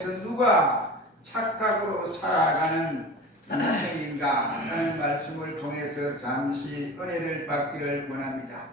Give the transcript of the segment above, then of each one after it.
누가 착각으로 살아가는 인생인가 하는 말씀을 통해서 잠시 은혜를 받기를 원합니다.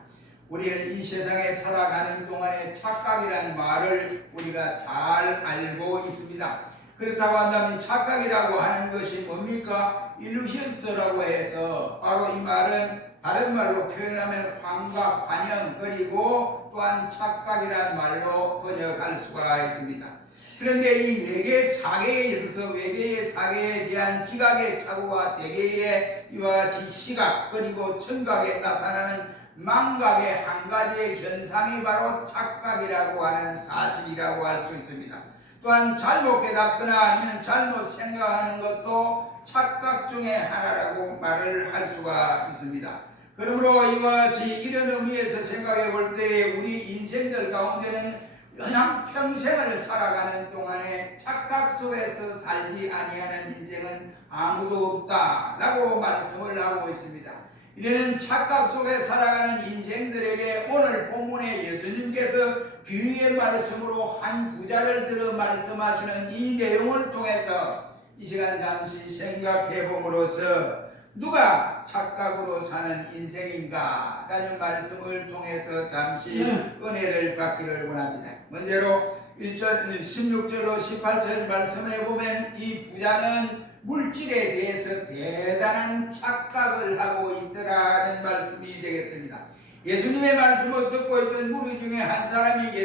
우리는 이 세상에 살아가는 동안에 착각이라는 말을 우리가 잘 알고 있습니다. 그렇다고 한다면 착각이라고 하는 것이 뭡니까? 일루션스라고 해서 바로 이 말은 다른 말로 표현하면 환각, 관형, 그리고 또한 착각이라는 말로 번역할 수가 있습니다. 그런데 이 외계 사계에 있어서 외계의 사계에 대한 지각의 착오와 대개의 이와 같이 시각 그리고 청각에 나타나는 망각의 한 가지의 현상이 바로 착각이라고 하는 사실이라고 할 수 있습니다. 또한 잘못 깨닫거나 아니면 잘못 생각하는 것도 착각 중에 하나라고 말을 할 수가 있습니다. 그러므로 이와 같이 이런 의미에서 생각해 볼 때 우리 인생들 가운데는 그냥 평생을 살아가는 동안에 착각 속에서 살지 아니하는 인생은 아무도 없다라고 말씀을 하고 있습니다. 이런 착각 속에 살아가는 인생들에게 오늘 본문에 예수님께서 비유의 말씀으로 한 부자를 들어 말씀하시는 이 내용을 통해서 이 시간 잠시 생각해 봄으로써 누가 착각으로 사는 인생인가 라는 말씀을 통해서 잠시 은혜를 받기를 원합니다. 먼저로 1절 16절로 18절 말씀에 보면 이 부자는 물질에 대해서 대단한 착각을 하고 있더라는 말씀이 되겠습니다. 예수님의 말씀을 듣고 있던 무리 중에 한 사람이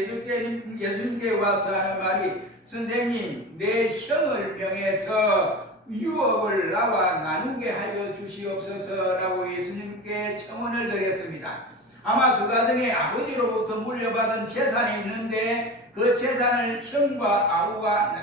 예수님께 와서 하는 말이, 선생님, 내 형을 명해서 유업을 나와 나누게 하여 주시옵소서라고 예수님께 청원을 드렸습니다. 아마 그 가정에 아버지로부터 물려받은 재산이 있는데 그 재산을 형과 아우가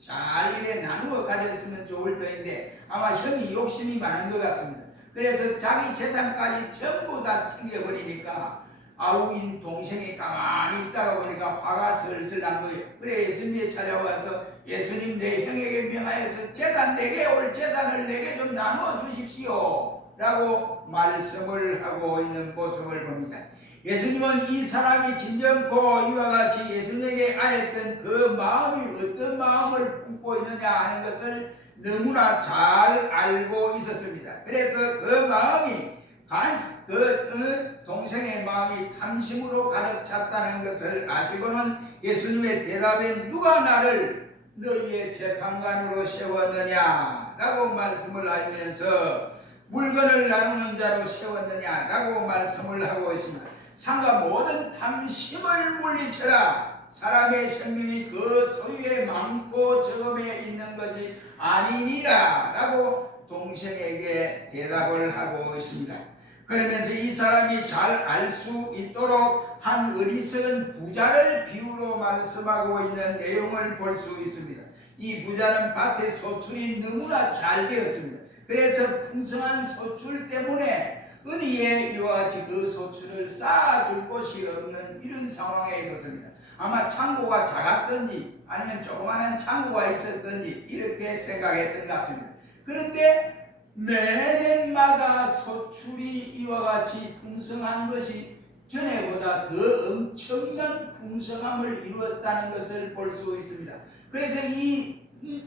잘 이래 나누어 가졌으면 좋을 터인데 아마 형이 욕심이 많은 것 같습니다. 그래서 자기 재산까지 전부 다 챙겨버리니까 아우인 동생이 가만히 있다가 보니까 화가 슬슬 난 거예요. 그래 예수님이 찾아와서, 예수님, 내 형에게 명하여서 재산 내게 올 재산을 내게 좀 나누어 주십시오 라고 말씀을 하고 있는 모습을 봅니다. 예수님은 이 사람이 진정코 이와 같이 예수님에게 아뢰던 그 마음이 어떤 마음을 품고 있느냐 하는 것을 너무나 잘 알고 있었습니다. 그래서 그 마음이 동생의 마음이 탐심으로 가득 찼다는 것을 아시고는 예수님의 대답에 누가 나를 너희의 재판관으로 세웠느냐 라고 말씀을 하면서 물건을 나누는 자로 세웠느냐 라고 말씀을 하고 있습니다. 상과 모든 탐심을 물리쳐라. 사람의 생명이 그 소유에 많고 적음에 있는 것이 아니니라 라고 동생에게 대답을 하고 있습니다. 그러면서 이 사람이 잘 알 수 있도록 한 어리석은 부자를 비유로 말씀하고 있는 내용을 볼 수 있습니다. 이 부자는 밭에 소출이 너무나 잘 되었습니다. 그래서 풍성한 소출 때문에 어디에 이와 같이 그 소출을 쌓아둘 곳이 없는 이런 상황에 있었습니다. 아마 창고가 작았든지 아니면 조그마한 창고가 있었든지 이렇게 생각했던 것 같습니다. 그런데 매년마다 소출이 이와 같이 풍성한 것이 전에보다 더 엄청난 풍성함을 이루었다는 것을 볼 수 있습니다. 그래서 이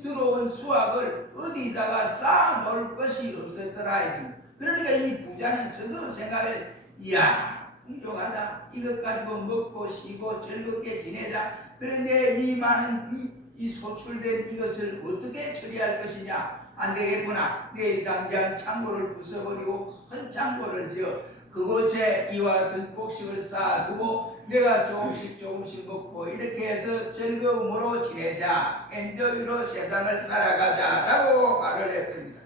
들어온 수확을 어디다가 쌓아 놓을 것이 없었더라 했습니다. 그러니까 이 부자는 스스로 생각을, 이야, 풍족하다. 이것 가지고 먹고 쉬고 즐겁게 지내자. 그런데 이 많은 이 소출된 이것을 어떻게 처리할 것이냐? 안 되겠구나. 내일 당장 창고를 부숴버리고 큰 창고를 지어 그곳에 이와 같은 곡식을 쌓아두고 내가 조금씩 먹고 이렇게 해서 즐거움으로 지내자. 엔조이로 세상을 살아가자 라고 말을 했습니다.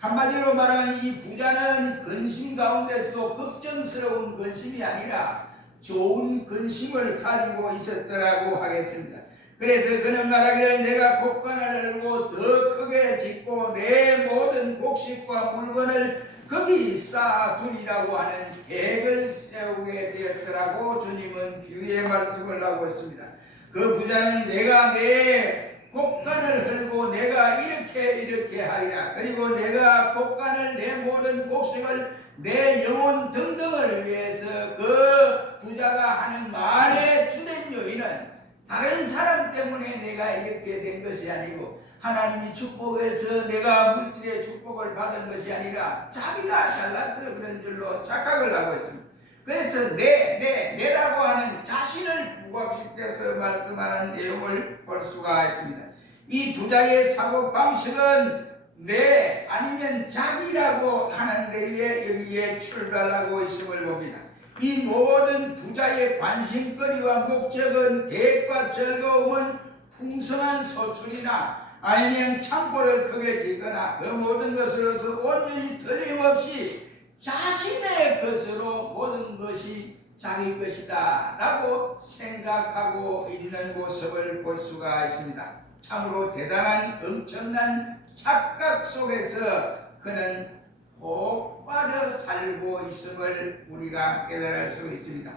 한마디로 말하면 이 부자는 근심 가운데서 걱정스러운 근심이 아니라 좋은 근심을 가지고 있었더라고 하겠습니다. 그래서 그는 말하기를, 내가 곡간을 열고 더 크게 짓고 내 모든 곡식과 물건을 거기 쌓아두리라고 하는 계획을 세우게 되었더라고 주님은 비유의 말씀을 하고 있습니다. 그 부자는 내가 내 곡간을 흘고 내가 이렇게 하리라. 그리고 내가 곡간을 내 모든 곡식을 내 영혼 등등을 위해서 그 부자가 하는 말의 주된 요인은 다른 사람 때문에 내가 이렇게 된 것이 아니고 하나님이 축복해서 내가 물질의 축복을 받은 것이 아니라 자기가 잘나서 그런 줄로 착각을 하고 있습니다. 그래서 내라고 하는 자신을 부각시켜서 말씀하는 내용을 볼 수가 있습니다. 이 부자의 사고 방식은 내 아니면 자기라고 하는 데에 여기에 출발하고 있음을 봅니다. 이 모든 부자의 관심거리와 목적은 계획과 즐거움은 풍성한 소출이나 아니면 창고를 크게 짓거나 그 모든 것으로서 온전히 틀림없이 자신의 것으로 모든 것이 자기 것이다 라고 생각하고 있는 모습을 볼 수가 있습니다. 참으로 대단한 엄청난 착각 속에서 그는 복 빠져 살고 있음을 우리가 깨달을 수 있습니다.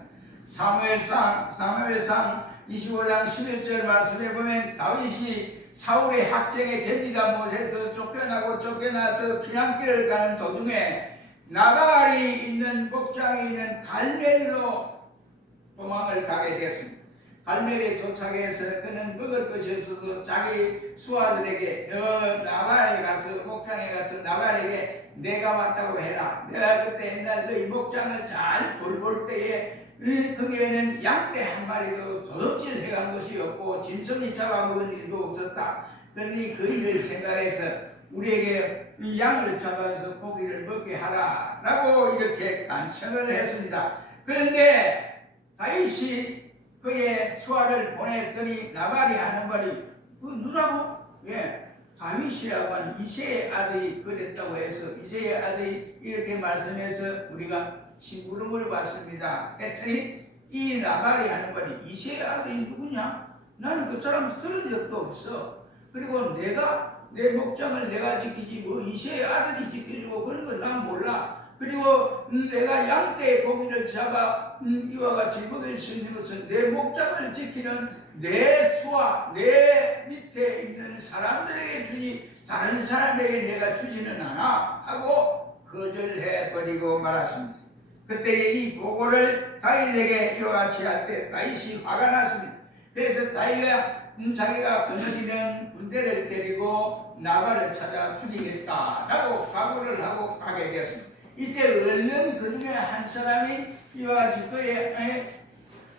사무엘상 25장 11절 말씀에 보면 다윗이 사울의 학쟁에 견디다 못해서 쫓겨나서 피난길을 가는 도중에 나발이 있는 목장에 있는 갈멜로 도망을 가게 되었습니다. 갈멜에 도착해서 그는 먹을 것이 없어서 자기 수하들에게 나발에 가서 목장에 가서 나발에게 내가 왔다고 해라. 내가 그때 옛날 너희 목장을 잘 돌볼 때에 거기에는 양떼 한 마리도 도둑질 해간 것이 없고 짐승이 잡아먹은 일도 없었다. 그러니 그 일을 생각해서 우리에게 이 양을 잡아서 고기를 먹게 하라 라고 이렇게 간청을 했습니다. 그런데 다윗이 그의 수하를 보냈더니 나발이 하는 말이 그 누라고? 다윗이라고 하는 이새의 아들이 그랬다고 해서 이새의 아들이 이렇게 말씀해서 우리가 심부름을 받습니다. 했더니 이 나발이 하는 말이 이새의 아들이 누구냐? 나는 그 사람 들은 적도 없어. 그리고 내 목장을 내가 지키지 뭐 이새의 아들이 지켜주고 그런 건 난 몰라. 그리고 내가 양떼의 고기를 잡아 이와 같이 먹일 수 있는 것은 내 목장을 지키는 내 수와 내 밑에 있는 사람들에게 주지 다른 사람에게 내가 주지는 않아 하고 거절해 버리고 말았습니다. 그때 이 보고를 다윗에게 이와 같이 할 때 다윗이 화가 났습니다. 그래서 다윗가 자기가 거느리는 군대를 데리고 나발을 찾아 죽이겠다라고 각오를 하고 가게 되었습니다. 이때 얼른 그 중에 한 사람이 이와 같이 그의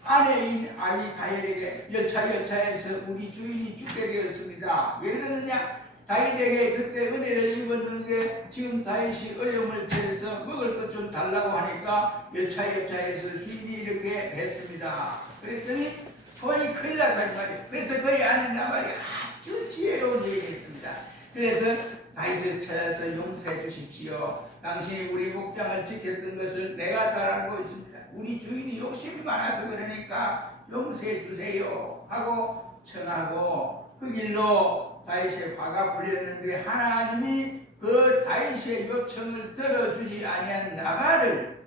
아내인 아비가일에게 여차여차해서 우리 주인이 죽게 되었습니다. 왜 그러느냐? 다윗에게 그때 은혜를 입었는데 지금 다윗이 어려움을 처해서 먹을 것 좀 달라고 하니까 여차여차해서 주인이 이렇게 했습니다. 그랬더니 거의 큰일 났다 이 말이에요. 그래서 거의 아는 나발이 아주 지혜로운 얘기를 했습니다. 그래서 다윗을 찾아서 용서해 주십시오. 당신이 우리 목장을 지켰던 것을 내가 잘 알고 있습니다. 우리 주인이 욕심이 많아서 그러니까 용서해 주세요 하고 청하고 그 길로 다윗의 화가 풀렸는데 하나님이 그 다윗의 요청을 들어주지 아니한 나발을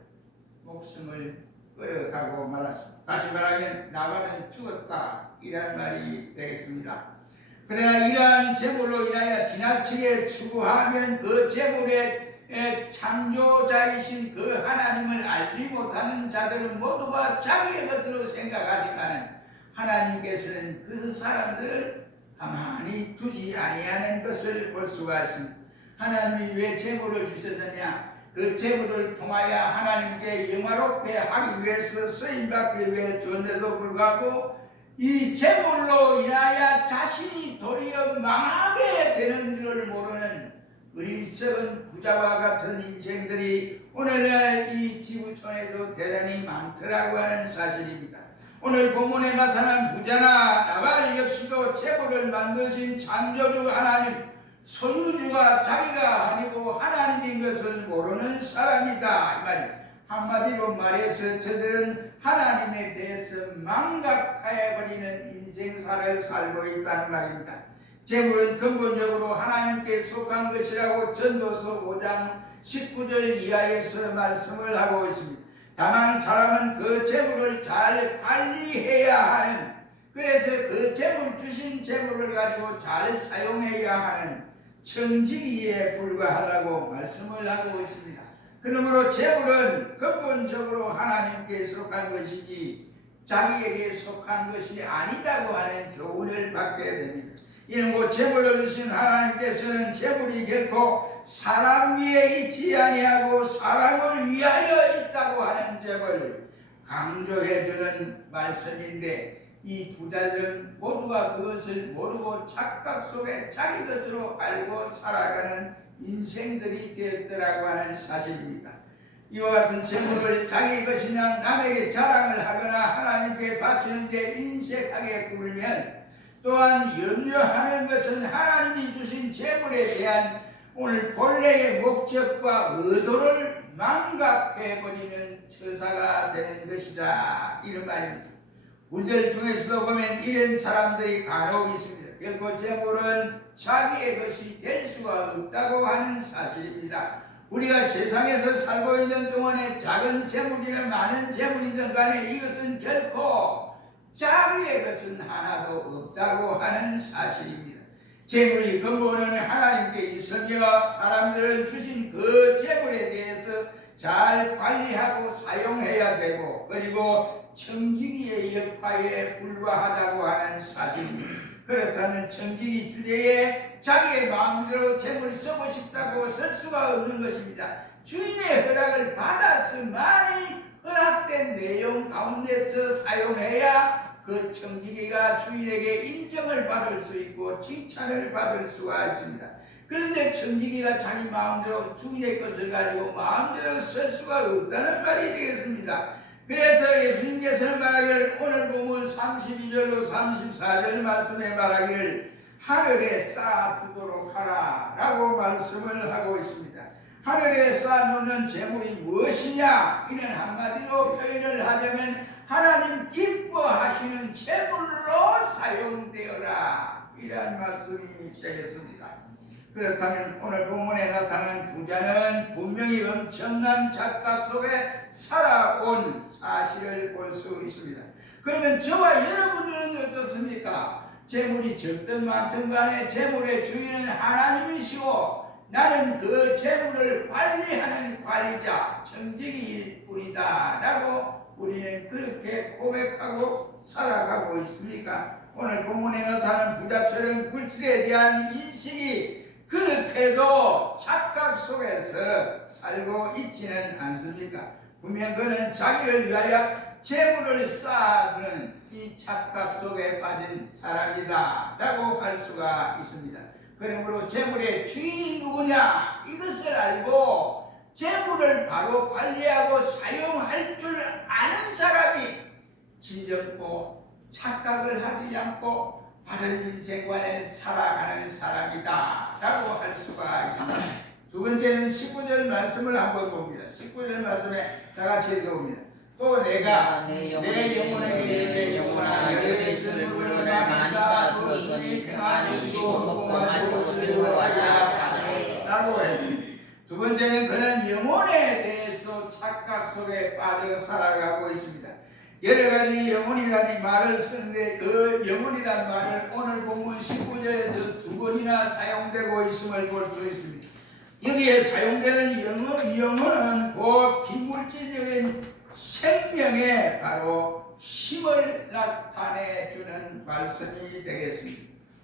목숨을 끌어가고 말았습니다. 다시 말하면 나발은 죽었다 이란 말이 되겠습니다. 그러나 이러한 제물로 인하여 지나치게 추구하면 그 제물의 창조자이신 그 하나님을 알지 못하는 자들은 모두가 자기의 것으로 생각하지만 하나님께서는 그 사람들을 가만히 두지 아니하는 것을 볼 수가 있습니다. 하나님이 왜 제물을 주셨느냐? 그 제물을 통하여 하나님께 영화롭게 하기 위해서 쓰임받기 위해 주었는데도 불구하고 이 제물로 인하여 자신이 도리어 망하게 되는 줄을 모르는 어리석은 부자와 같은 인생들이 오늘날 이 지구촌에도 대단히 많더라고 하는 사실입니다. 오늘 본문에 나타난 부자나 나발 역시도 제물을 만드신 창조주 하나님, 소유주가 자기가 아니고 하나님인 것을 모르는 사람이다 이 말이에요. 한마디로 말해서 저들은 하나님에 대해서 망각해버리는 인생사를 살고 있다는 말입니다. 제물은 근본적으로 하나님께 속한 것이라고 전도서 5장 19절 이하에서 말씀을 하고 있습니다. 다만 사람은 그 제물을 잘 관리해야 하는, 그래서 그 제물 주신 제물을 가지고 잘 사용해야 하는 청지기에 불과하다고 말씀을 하고 있습니다. 그러므로 제물은 근본적으로 하나님께 속한 것이지 자기에게 속한 것이 아니라고 하는 교훈을 받게 됩니다. 이는 곧 재물을 주신 하나님께서는 재물이 결코 사람 위에 있지 아니하고 사람을 위하여 있다고 하는 점을 강조해주는 말씀인데, 이 부자들은 모두가 그것을 모르고 착각 속에 자기 것으로 알고 살아가는 인생들이 되었더라고 하는 사실입니다. 이와 같은 재물을 자기 것이냐 남에게 자랑을 하거나 하나님께 바치는 데 인색하게 굴면, 또한 염려하는 것은 하나님이 주신 재물에 대한 오늘 본래의 목적과 의도를 망각해버리는 처사가 되는 것이다, 이런 말입니다. 우리들 중에서도 보면 이런 사람들이 간혹 있습니다. 결코 재물은 자기의 것이 될 수가 없다고 하는 사실입니다. 우리가 세상에서 살고 있는 동안에 작은 재물이나 많은 재물이든 간에 이것은 결코 자기의 것은 하나도 없다고 하는 사실입니다. 재물이 근본은 하나님께 있으며 사람들은 주신 그 재물에 대해서 잘 관리하고 사용해야 되고, 그리고 청지기의 역할에 불과하다고 하는 사실입니다. 그렇다면 청지기 주제에 자기의 마음대로 재물을 쓰고 싶다고 쓸 수가 없는 것입니다. 주인의 허락을 받았으만이 허락된 내용 가운데서 사용해야 그 청지기가 주인에게 인정을 받을 수 있고 칭찬을 받을 수가 있습니다. 그런데 청지기가 자기 마음대로 주인의 것을 가지고 마음대로 쓸 수가 없다는 말이 되겠습니다. 그래서 예수님께서는 말하기를, 오늘 보면 32절로 34절 말씀에 말하기를 하늘에 쌓아두도록 하라 라고 말씀을 하고 있습니다. 하늘에 쌓아놓는 재물이 무엇이냐? 이는 한마디로 표현을 하자면 하나님 기뻐하시는 재물로 사용되어라, 이런 말씀이 되겠습니다. 그렇다면 오늘 본문에 나타난 부자는 분명히 엄청난 착각 속에 살아온 사실을 볼 수 있습니다. 그러면 저와 여러분들은 어떻습니까? 재물이 적든 많든 간에 재물의 주인은 하나님이시고 나는 그 재물을 관리하는 관리자, 청지기일 뿐이다 라고 우리는 그렇게 고백하고 살아가고 있습니까? 오늘 본문에 나타난 부자처럼 물질에 대한 인식이 그렇게도 착각 속에서 살고 있지는 않습니까? 분명 그는 자기를 위하여 재물을 쌓는 이 착각 속에 빠진 사람이다 라고 할 수가 있습니다. 그러므로 재물의 주인이 누구냐, 이것을 알고 재물을 바로 관리하고 사용할 줄 아는 사람이 진정고 착각을 하지 않고 바른 인생관을 살아가는 사람이다 라고 할 수가 있습니다. 두 번째는 19절 말씀을 한번 봅니다. 19절 말씀에 다 같이 읽어봅니다. 또 내가 내 영혼에게 내 영혼아, 너에게 있을 물건을 많이 쌓아두었으니 평안히 쉬고 먹고 마시고 즐거워하자 라고 했습니다. 두 번째는 그는 영혼에 대해서 착각 속에 빠져 살아가고 있습니다. 여러 가지 영혼이라는 말을 쓰는데 그 영혼이라는 말을 오늘 본문 19절에서 두 번이나 사용되고 있음을 볼 수 있습니다. 여기에 사용되는 영혼은 곧 비물질적인 생명에 바로 힘을 나타내 주는 말씀이 되겠습니다.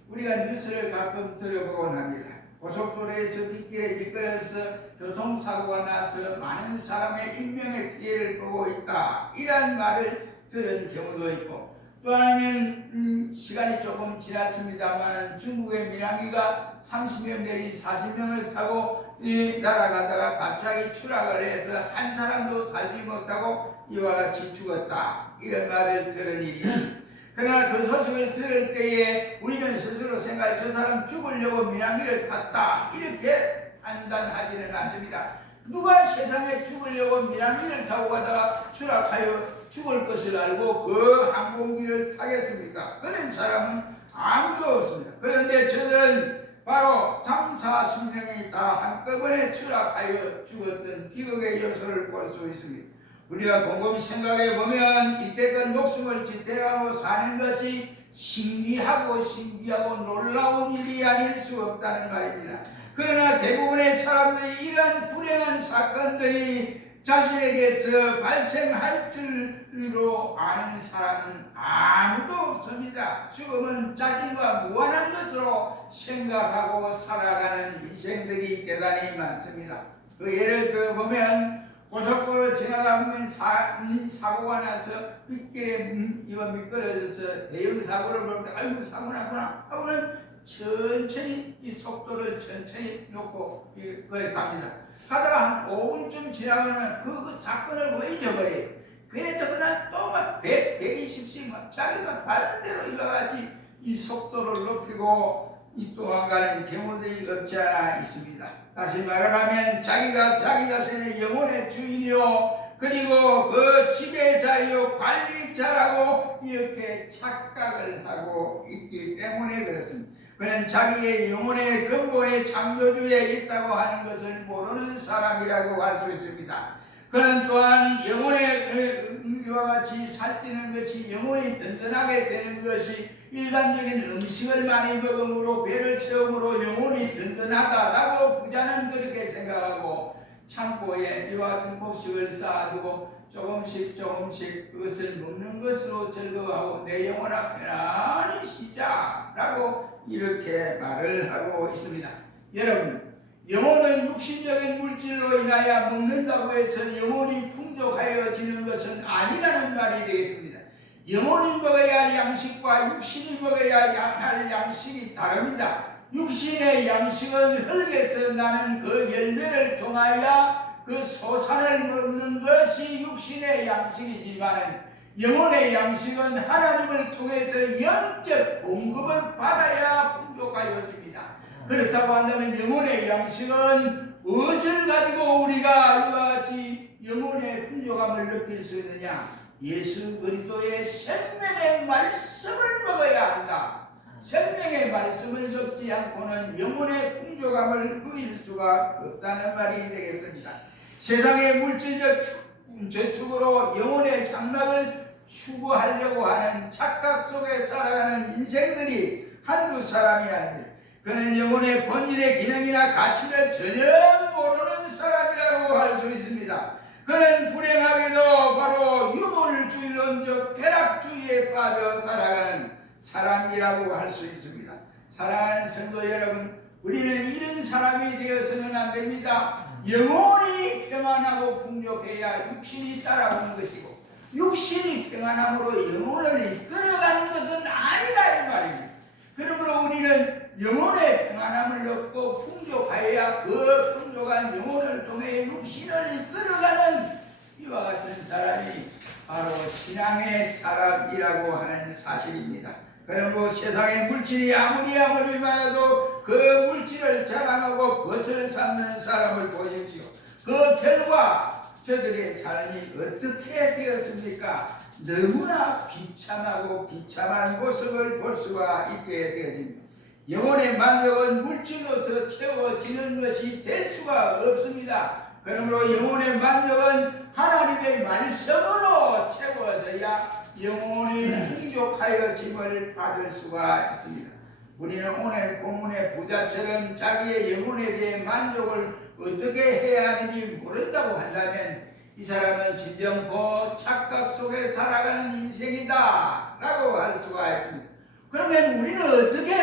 우리가 뉴스를 가끔 들어보곤 합니다. 고속도로에서 빗길에 미끄러져서 교통사고가 나서 많은 사람의 인명의 피해를 보고 있다, 이런 말을 들은 경우도 있고, 또 아니면 시간이 조금 지났습니다만 중국의 민항기가 30명 내지 40명을 타고 날아가다가 갑자기 추락을 해서 한 사람도 살지 못하고 이와 같이 죽었다, 이런 말을 들은 일이 있습니다. 그러나 그 소식을 들을 때에 우리는 스스로 생각, 저 사람 죽으려고 민항기를 탔다, 이렇게 판단하지는 않습니다. 누가 세상에 죽으려고 민항기를 타고 가다가 추락하여 죽을 것을 알고 그 항공기를 타겠습니까? 그런 사람은 아무도 없습니다. 그런데 저는 바로 3, 40명이 다 한꺼번에 추락하여 죽었던 비극의 요소를 볼 수 있습니다. 우리가 곰곰이 생각해 보면 이때껏 목숨을 지탱하고 사는 것이 신기하고 놀라운 일이 아닐 수 없다는 말입니다. 그러나 대부분의 사람들이 이러한 불행한 사건들이 자신에게서 발생할 줄로 아는 사람은 아무도 없습니다. 죽음은 자신과 무관한 것으로 생각하고 살아가는 인생들이 대단히 많습니다. 그 예를 들어 보면 고속도로를 지나다 보면 사고가 나서 미끄러져서 대형 사고를 보면 아이고 사고 났구나 하고는 천천히 이 속도를 천천히 놓고 거기 갑니다. 가다가 한 5분쯤 지나가면 그 사건을 뭐 잊어버려요. 그래서 그냥 또 막 100, 120씩 막 자기가 밟는 대로 이와 같이 이 속도를 높이고 이 도망가는 경우들이 없지 않아 있습니다. 다시 말하면 자기가 자기 자신의 영혼의 주인이요 그리고 그 지배자요 관리자라고 이렇게 착각을 하고 있기 때문에 그렇습니다. 그는 자기의 영혼의 근본의 창조주에 있다고 하는 것을 모르는 사람이라고 할 수 있습니다. 그는 또한 영혼의 이와 같이 살찌는 것이 영혼이 든든하게 되는 것이 일반적인 음식을 많이 먹음으로 배를 채움으로 영혼이 든든하다라고 부자는 그렇게 생각하고 창고에 이와 같은 곡식을 쌓아두고 조금씩 그것을 먹는 것으로 즐거워하고 내 영혼아 편안히 쉬자라고 이렇게 말을 하고 있습니다. 여러분, 영혼은 육신적인 물질로 인하여 먹는다고 해서 영혼이 풍족하여지는 것은 아니라는 말이 되겠습니다. 영혼이 먹어야 할 양식과 육신이 먹어야 할 양식이 다릅니다. 육신의 양식은 흙에서 나는 그 열매를 통하여 그 소산을 먹는 것이 육신의 양식이지만 영혼의 양식은 하나님을 통해서 영적 공급을 받아야 풍족하여집니다. 그렇다고 한다면 영혼의 양식은 무엇을 가지고 우리가 이와 같이 영혼의 풍족함을 느낄 수 있느냐? 예수 그리스도의 생명의 말씀을 먹어야 한다. 생명의 말씀을 먹지 않고는 영혼의 풍족함을 누릴 수가 없다는 말이 되겠습니다. 세상의 물질적 저축으로 영혼의 향락을 추구하려고 하는 착각 속에 살아가는 인생들이 한두 사람이 아닙니다. 그는 영혼의 본질의 기능이나 가치를 전혀 모르는 사람이라고 할 수 있습니다. 그는 불행하게도 바로 유물주의론적 쾌락주의에 빠져 살아가는 사람이라고 할 수 있습니다. 사랑하는 성도 여러분, 우리는 이런 사람이 되어서는 안 됩니다. 영혼이 평안하고 풍족해야 육신이 따라오는 것이고 육신이 평안함으로 영혼을 이끌어가는 것은 아니다 이 말입니다. 그러므로 우리는 영혼의 평안함을 얻고 풍족하여야 그 풍족한 영혼을 통해 육신을 이끌어가는 이와 같은 사람이 바로 신앙의 사람이라고 하는 사실입니다. 그러므로 세상의 물질이 아무리 많아도 그 물질을 자랑하고 벗을 삼는 사람을 보십시오. 그 결과 저들의 삶이 어떻게 되었습니까? 너무나 비참하고 비참한 모습을 볼 수가 있게 되어집니다. 영혼의 만족은 물질로서 채워지는 것이 될 수가 없습니다. 그러므로 영혼의 만족은 하나님의 말씀으로 채워져야 영혼이 풍족하여짐을 받을 수가 있습니다. 우리는 오늘 본문의 부자처럼 자기의 영혼에 대해 만족을 어떻게 해야 하는지 모른다고 한다면 이 사람은 진정 착각 속에 살아가는 인생이다 라고 할 수가 있습니다. 그러면 우리는 어떻게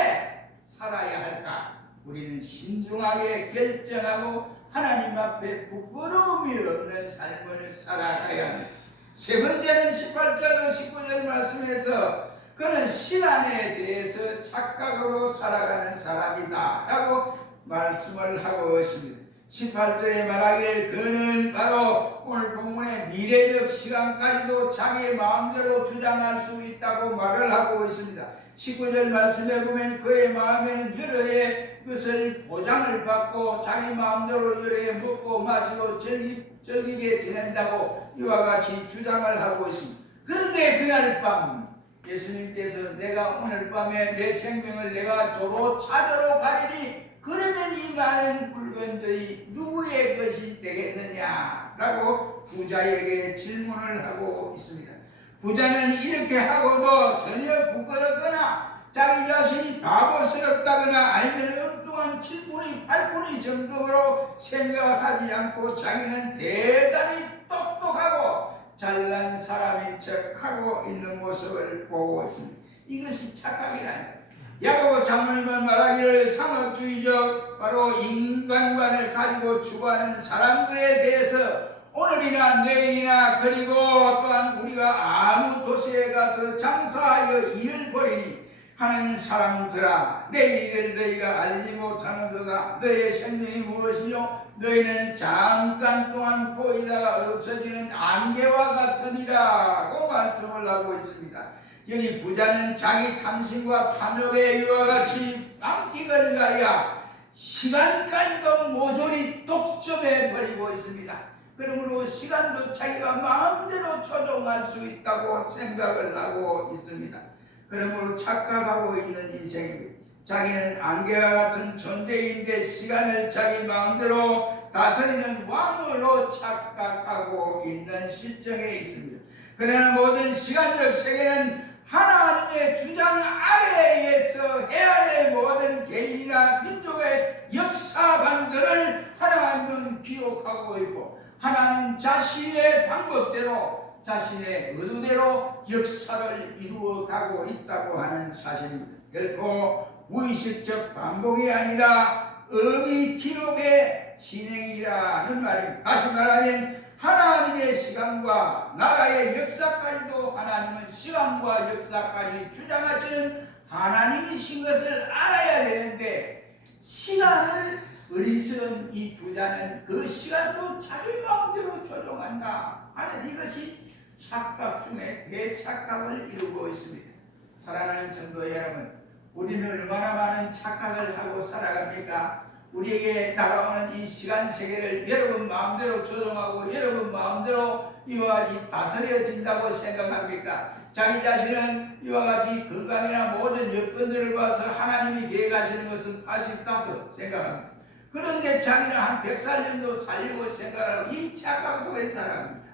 살아야 할까? 우리는 신중하게 결정하고 하나님 앞에 부끄러움이 없는 삶을 살아가야 합니다. 세 번째는 18절로 19절 말씀에서 그는 시간에 대해서 착각으로 살아가는 사람이다 라고 말씀을 하고 있습니다. 18절에 말하기를 그는 바로 오늘 본문의 미래적 시간까지도 자기의 마음대로 주장할 수 있다고 말을 하고 있습니다. 19절 말씀에 보면 그의 마음에는 여러 해 그것을 보장을 받고 자기 마음대로 여러 해 먹고 마시고 즐기게 지낸다고 이와 같이 주장을 하고 있습니다. 그런데 그날 밤 예수님께서 내가 오늘 밤에 내 생명을 내가 도로 찾으러 가리니 그러면 이 많은 물건들이 누구의 것이 되겠느냐라고 부자에게 질문을 하고 있습니다. 부자는 이렇게 하고도 전혀 부끄럽거나 자기 자신이 바보스럽다거나 아니면 엉뚱한 7분의 8분의 정도로 생각하지 않고 자기는 대단히 똑똑하고 잘난 사람인 척하고 있는 모습을 보고 있습니다. 이것이 착각이라는 야고보 장로님은 말하기를 상업주의적 바로 인간관을 가지고 추구하는 사람들에 대해서 오늘이나 내일이나 그리고 또한 우리가 아무 도시에 가서 장사하여 일을 벌이니 하는 사람들아, 내 일을 너희가 알지 못하는도다. 너희의 생명이 무엇이요? 너희는 잠깐 동안 보이다가 없어지는 안개와 같으니라고 말씀을 하고 있습니다. 여기 부자는 자기 탐심과 탐욕의 이와 같이 망기를 가야 시간까지도 모조리 독점해 버리고 있습니다. 그러므로 시간도 자기가 마음대로 조종할 수 있다고 생각을 하고 있습니다. 그러므로 착각하고 있는 인생입니다. 자기는 안개와 같은 존재인데 시간을 자기 마음대로 다스리는 왕으로 착각하고 있는 실정에 있습니다. 그러나 모든 시간적 세계는 하나님의 주장 아래에서 해안의 모든 개인이나 민족의 역사관들을 하나님은 기록하고 있고 하나님 자신의 방법대로 자신의 의도대로 역사를 이루어가고 있다고 하는 사실입니다. 결코 무의식적 반복이 아니라 의미 기록의 진행이라는 말입니다. 다시 말하면 하나님의 시간과 나라의 역사까지도 하나님은 시간과 역사까지 주장하시는 하나님이신 것을 알아야 되는데 시간을 어리석은 이 부자는 그 시간도 자기 마음대로 조종한다 하는 이것이 착각 중에 대착각을 이루고 있습니다. 사랑하는 성도 여러분, 우리는 얼마나 많은 착각을 하고 살아갑니까? 우리에게 다가오는 이 시간 세계를 여러분 마음대로 조정하고 여러분 마음대로 이와 같이 다스려진다고 생각합니까? 자기 자신은 이와 같이 건강이나 모든 여건들을 봐서 하나님이 계획하시는 것은 85 생각합니다. 그런데 자기는 한 100살 정도 살려고 생각하고 이 착각 속에 살아갑니다.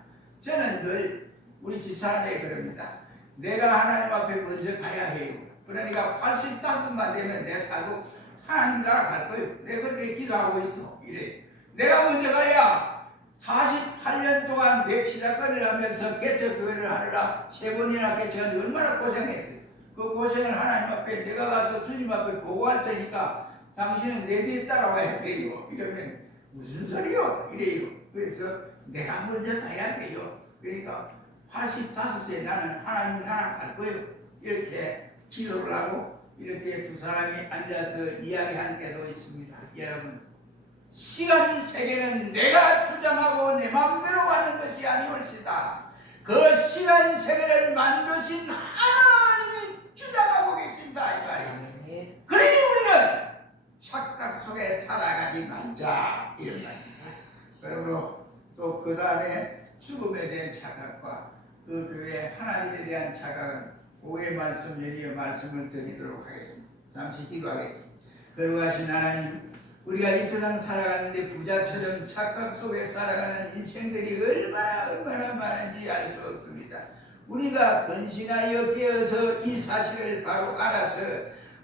저는 늘 우리 집사람에게 그럽니다. 내가 하나님 앞에 먼저 가야 해요. 그러니까 85만 되면 내가 살고 하나님 나라 갈 거예요. 내가 그렇게 기도하고 있어. 이래. 내가 먼저 가야 48년 동안 백시작권을 하면서 개척교회를 하느라 3번이나 개척하는데 얼마나 고생했어요. 그 고생을 하나님 앞에 내가 가서 주님 앞에 보고할 테니까 당신은 내 뒤에 따라와야 돼요. 이러면 무슨 소리요? 이래요. 그래서 내가 먼저 가야 돼요. 그러니까 85세 나는 하나님 나라 갈 거예요. 이렇게 기도를 하고 이렇게 두 사람이 앉아서 이야기한 때도 있습니다. 여러분, 시간 세계는 내가 주장하고 내 마음대로 가는 것이 아니올시다. 그 시간 세계를 만드신 하나님이 주장하고 계신다 이 말이에요. 그러니 우리는 착각 속에 살아가지 말자 이런 말입니다. 그러므로 또 그 다음에 죽음에 대한 착각과 그 교회 하나님에 대한 착각은 오해 말씀 여기에 말씀을 드리도록 하겠습니다. 잠시 기도하겠습니다. 거룩하신 하나님, 우리가 이 세상 살아가는데 부자처럼 착각 속에 살아가는 인생들이 얼마나 많은지 알 수 없습니다. 우리가 근신하여 깨어서 이 사실을 바로 알아서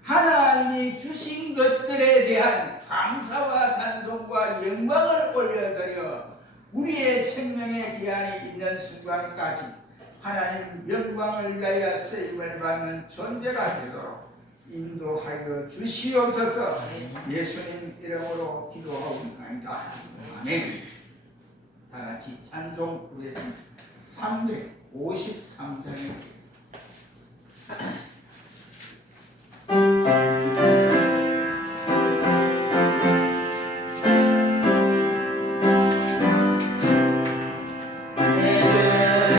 하나님이 주신 것들에 대한 감사와 찬송과 영광을 올려드려 우리의 생명의 기한이 있는 순간까지 하나님 영광을 위하여 쓰임을 받는 존재가 되도록 인도하여 주시옵소서. 예수님 이름으로 기도하옵나이다. 아멘. 다 같이 찬송 부르겠습니다. 353장에